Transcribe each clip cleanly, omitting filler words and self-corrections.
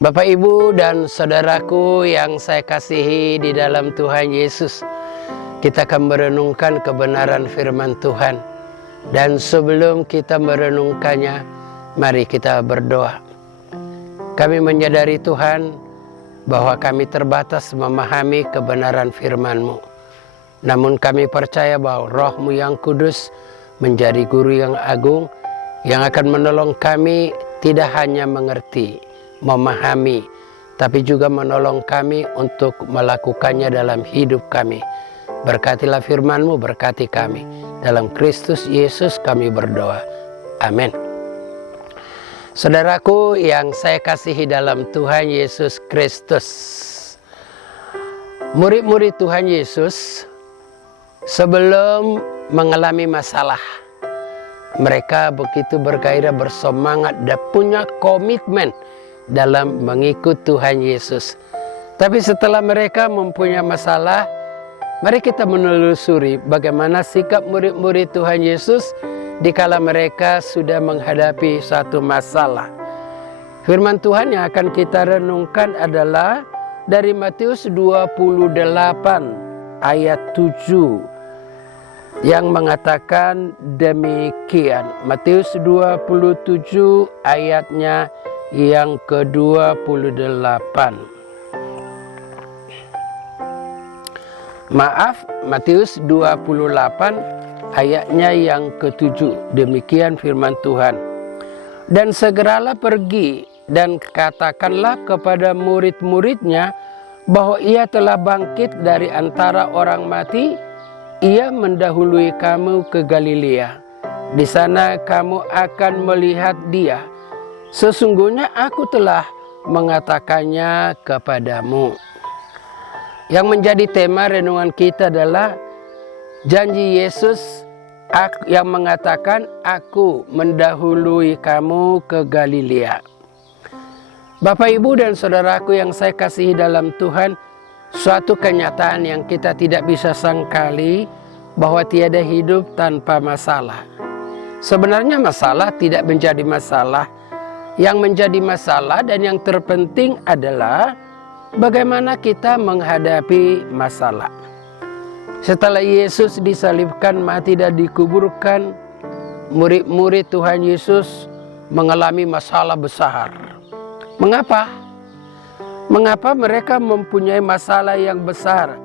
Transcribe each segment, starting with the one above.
Bapak, Ibu, dan saudaraku yang saya kasihi di dalam Tuhan Yesus, kita akan merenungkan kebenaran firman Tuhan. Dan sebelum kita merenungkannya, mari kita berdoa. Kami menyadari Tuhan bahwa kami terbatas memahami kebenaran firman-Mu. Namun kami percaya bahwa Roh-Mu yang kudus menjadi guru yang agung yang akan menolong kami tidak hanya mengerti, memahami, tapi juga menolong kami untuk melakukannya dalam hidup kami. Berkatilah firman-Mu, berkati kami. Dalam Kristus Yesus kami berdoa. Amin. Saudaraku yang saya kasihi dalam Tuhan Yesus Kristus, murid-murid Tuhan Yesus sebelum mengalami masalah, mereka begitu bergairah, bersemangat, dan punya komitmen dalam mengikut Tuhan Yesus. Tapi setelah mereka mempunyai masalah, mari kita menelusuri bagaimana sikap murid-murid Tuhan Yesus dikala mereka sudah menghadapi satu masalah. Firman Tuhan yang akan kita renungkan adalah dari Matius 28 ayat 7 yang mengatakan demikian. Matius 27 ayatnya yang ke-28. Maaf, Matius 28 ayatnya yang ke-7. Demikian firman Tuhan. Dan segeralah pergi dan katakanlah kepada murid-muridnya bahwa ia telah bangkit dari antara orang mati. Ia mendahului kamu ke Galilea. Di sana kamu akan melihat dia. Sesungguhnya aku telah mengatakannya kepadamu. Yang menjadi tema renungan kita adalah janji Yesus yang mengatakan, aku mendahului kamu ke Galilea. Bapak, Ibu, dan saudaraku yang saya kasihi dalam Tuhan, suatu kenyataan yang kita tidak bisa sangkali bahwa tiada hidup tanpa masalah. Sebenarnya masalah tidak menjadi masalah. Yang menjadi masalah dan yang terpenting adalah bagaimana kita menghadapi masalah. Setelah Yesus disalibkan, mati, dan dikuburkan, murid-murid Tuhan Yesus mengalami masalah besar. Mengapa? Mengapa mereka mempunyai masalah yang besar?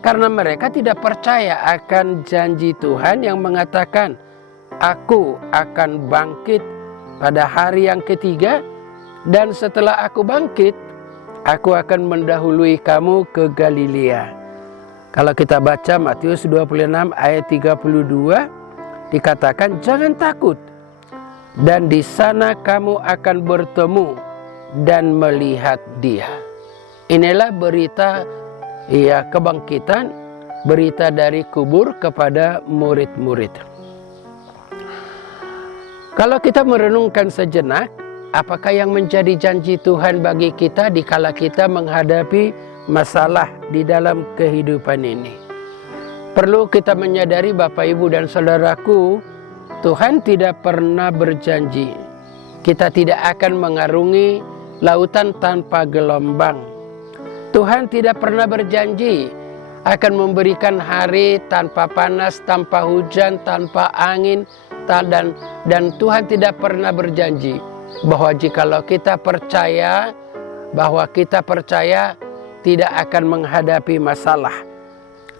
Karena mereka tidak percaya akan janji Tuhan yang mengatakan, aku akan bangkit pada hari yang ketiga, dan setelah aku bangkit, aku akan mendahului kamu ke Galilea. Kalau kita baca Matius 26 ayat 32, dikatakan, jangan takut, dan di sana kamu akan bertemu dan melihat dia. Inilah berita kebangkitan, berita dari kubur kepada murid-murid. Kalau kita merenungkan sejenak, apakah yang menjadi janji Tuhan bagi kita dikala kita menghadapi masalah di dalam kehidupan ini? Perlu kita menyadari, Bapak, Ibu, dan saudaraku, Tuhan tidak pernah berjanji kita tidak akan mengarungi lautan tanpa gelombang. Tuhan tidak pernah berjanji akan memberikan hari tanpa panas, tanpa hujan, tanpa angin, dan Tuhan tidak pernah berjanji bahwa jikalau kita percaya, tidak akan menghadapi masalah.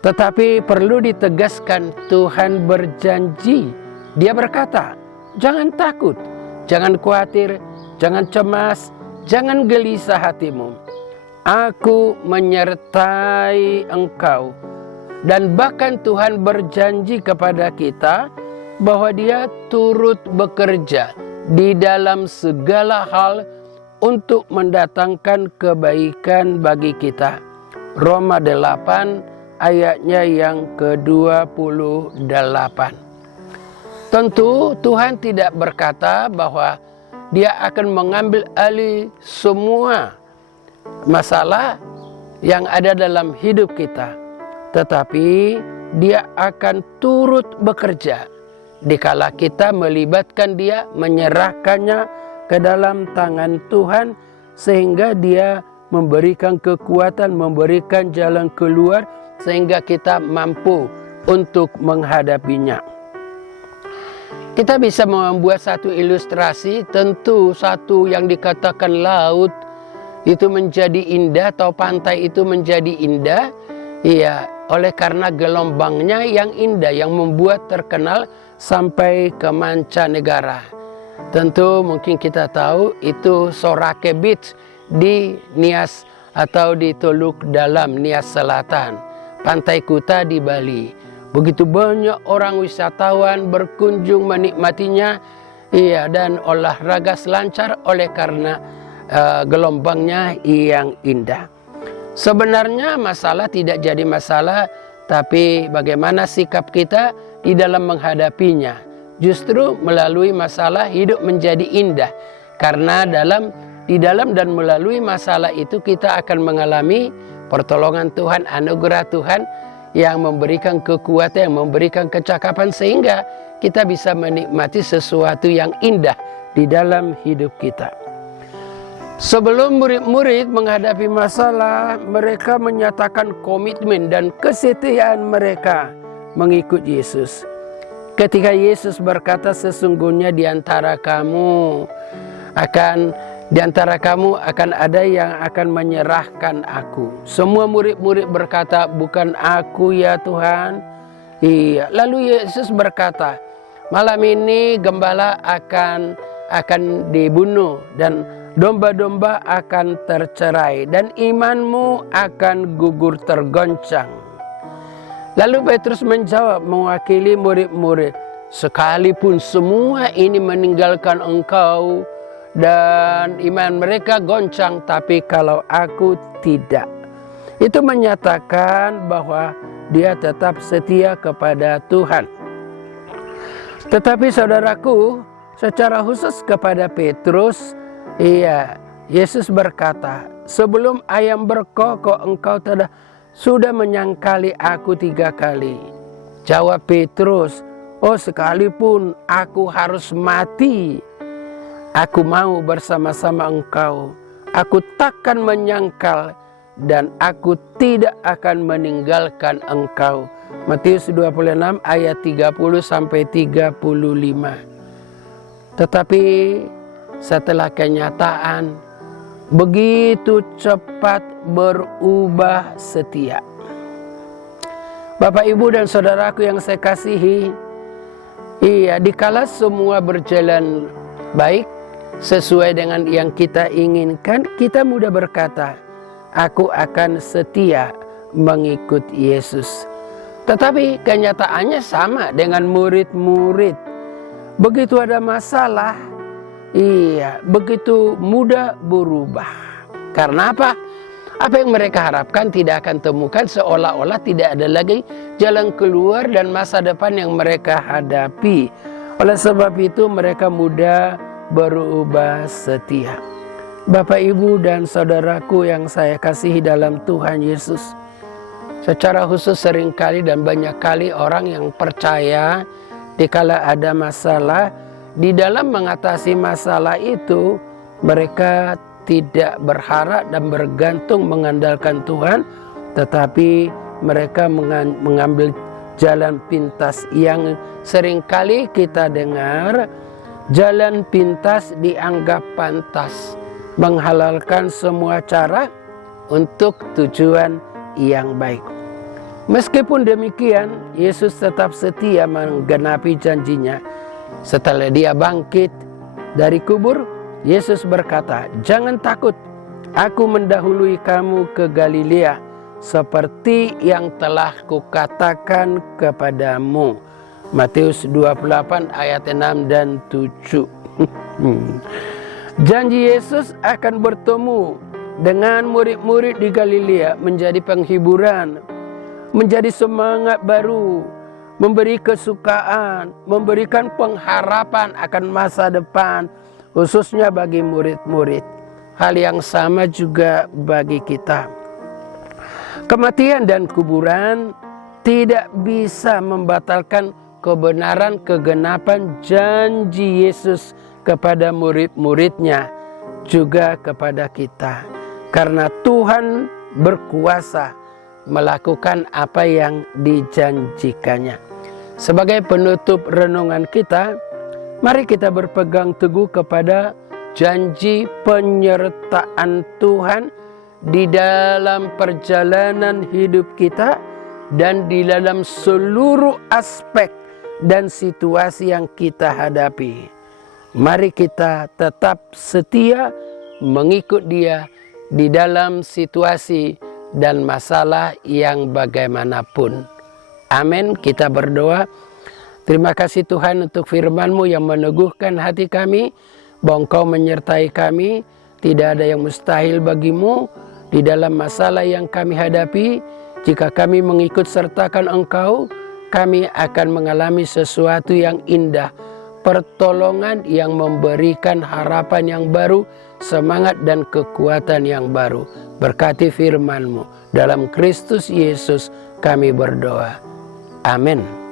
Tetapi perlu ditegaskan, Tuhan berjanji. Dia berkata, jangan takut, jangan khawatir, jangan cemas, jangan gelisah hatimu. Aku menyertai engkau. Dan bahkan Tuhan berjanji kepada kita bahwa Dia turut bekerja di dalam segala hal untuk mendatangkan kebaikan bagi kita. Roma 8 ayatnya yang ke-28. Tentu Tuhan tidak berkata bahwa Dia akan mengambil alih semua masalah yang ada dalam hidup kita. Tetapi Dia akan turut bekerja dikala kita melibatkan Dia, menyerahkannya ke dalam tangan Tuhan, sehingga dia memberikan kekuatan, memberikan jalan keluar, sehingga kita mampu untuk menghadapinya. Kita bisa membuat satu ilustrasi. Tentu satu yang dikatakan laut itu menjadi indah atau pantai itu menjadi indah, iya, oleh karena gelombangnya yang indah yang membuat terkenal sampai ke mancanegara. Tentu mungkin kita tahu itu Sorake Beach di Nias atau di Teluk Dalam, Nias Selatan, Pantai Kuta di Bali. Begitu banyak orang wisatawan berkunjung menikmatinya, iya, dan olahraga selancar oleh karena gelombangnya yang indah. Sebenarnya masalah tidak jadi masalah, tapi bagaimana sikap kita di dalam menghadapinya. Justru melalui masalah hidup menjadi indah, karena di dalam dan melalui masalah itu kita akan mengalami pertolongan Tuhan, anugerah Tuhan yang memberikan kekuatan, yang memberikan kecakapan, sehingga kita bisa menikmati sesuatu yang indah di dalam hidup kita. Sebelum murid-murid menghadapi masalah, mereka menyatakan komitmen dan kesetiaan mereka mengikut Yesus. Ketika Yesus berkata, sesungguhnya di antara kamu akan ada yang akan menyerahkan aku. Semua murid-murid berkata, bukan aku ya Tuhan. Iya. Lalu Yesus berkata, malam ini gembala akan dibunuh dan domba-domba akan tercerai dan imanmu akan gugur tergoncang. Lalu Petrus menjawab mewakili murid-murid, sekalipun semua ini meninggalkan engkau dan iman mereka goncang, tapi kalau aku tidak. Itu menyatakan bahwa dia tetap setia kepada Tuhan. Tetapi saudaraku, secara khusus kepada Petrus, iya, Yesus berkata, sebelum ayam berkokok engkau sudah menyangkali aku 3 kali. Jawab Petrus, oh sekalipun aku harus mati, aku mau bersama-sama engkau. Aku takkan menyangkal dan aku tidak akan meninggalkan engkau. Matius 26 ayat 30 sampai 35. Tetapi setelah kenyataan begitu cepat berubah setia. Bapak, Ibu, dan saudaraku yang saya kasihi, iya, dikala semua berjalan baik sesuai dengan yang kita inginkan, kita mudah berkata, aku akan setia mengikut Yesus. Tetapi kenyataannya sama dengan murid-murid. Begitu ada masalah, iya, begitu mudah berubah. Karena apa? Apa yang mereka harapkan tidak akan temukan, seolah-olah tidak ada lagi jalan keluar dan masa depan yang mereka hadapi. Oleh sebab itu mereka mudah berubah setia. Bapak, Ibu, dan saudaraku yang saya kasihi dalam Tuhan Yesus, secara khusus seringkali dan banyak kali orang yang percaya dikala ada masalah, di dalam mengatasi masalah itu mereka tidak berharap dan bergantung mengandalkan Tuhan, tetapi mereka mengambil jalan pintas yang seringkali kita dengar. Jalan pintas dianggap pantas, menghalalkan semua cara untuk tujuan yang baik. Meskipun demikian, Yesus tetap setia menggenapi janjinya. Setelah dia bangkit dari kubur, Yesus berkata, jangan takut, aku mendahului kamu ke Galilea, seperti yang telah kukatakan kepadamu. Matius 28 ayat 6 dan 7. Janji Yesus akan bertemu dengan murid-murid di Galilea menjadi penghiburan, menjadi semangat baru, memberi kesukaan, memberikan pengharapan akan masa depan, khususnya bagi murid-murid. Hal yang sama juga bagi kita. Kematian dan kuburan tidak bisa membatalkan kebenaran kegenapan janji Yesus kepada murid-muridnya. juga kepada kita. Karena Tuhan berkuasa melakukan apa yang dijanjikannya. Sebagai penutup renungan kita, mari kita berpegang teguh kepada janji penyertaan Tuhan di dalam perjalanan hidup kita dan di dalam seluruh aspek dan situasi yang kita hadapi. Mari kita tetap setia mengikut Dia di dalam situasi dan masalah yang bagaimanapun. Amin. Kita berdoa. Terima kasih Tuhan untuk firman-Mu yang meneguhkan hati kami, bahwa Engkau menyertai kami. Tidak ada yang mustahil bagi-Mu di dalam masalah yang kami hadapi. Jika kami mengikut sertakan Engkau, kami akan mengalami sesuatu yang indah, pertolongan yang memberikan harapan yang baru, semangat dan kekuatan yang baru. Berkati firman-Mu. Dalam Kristus Yesus kami berdoa. Amin.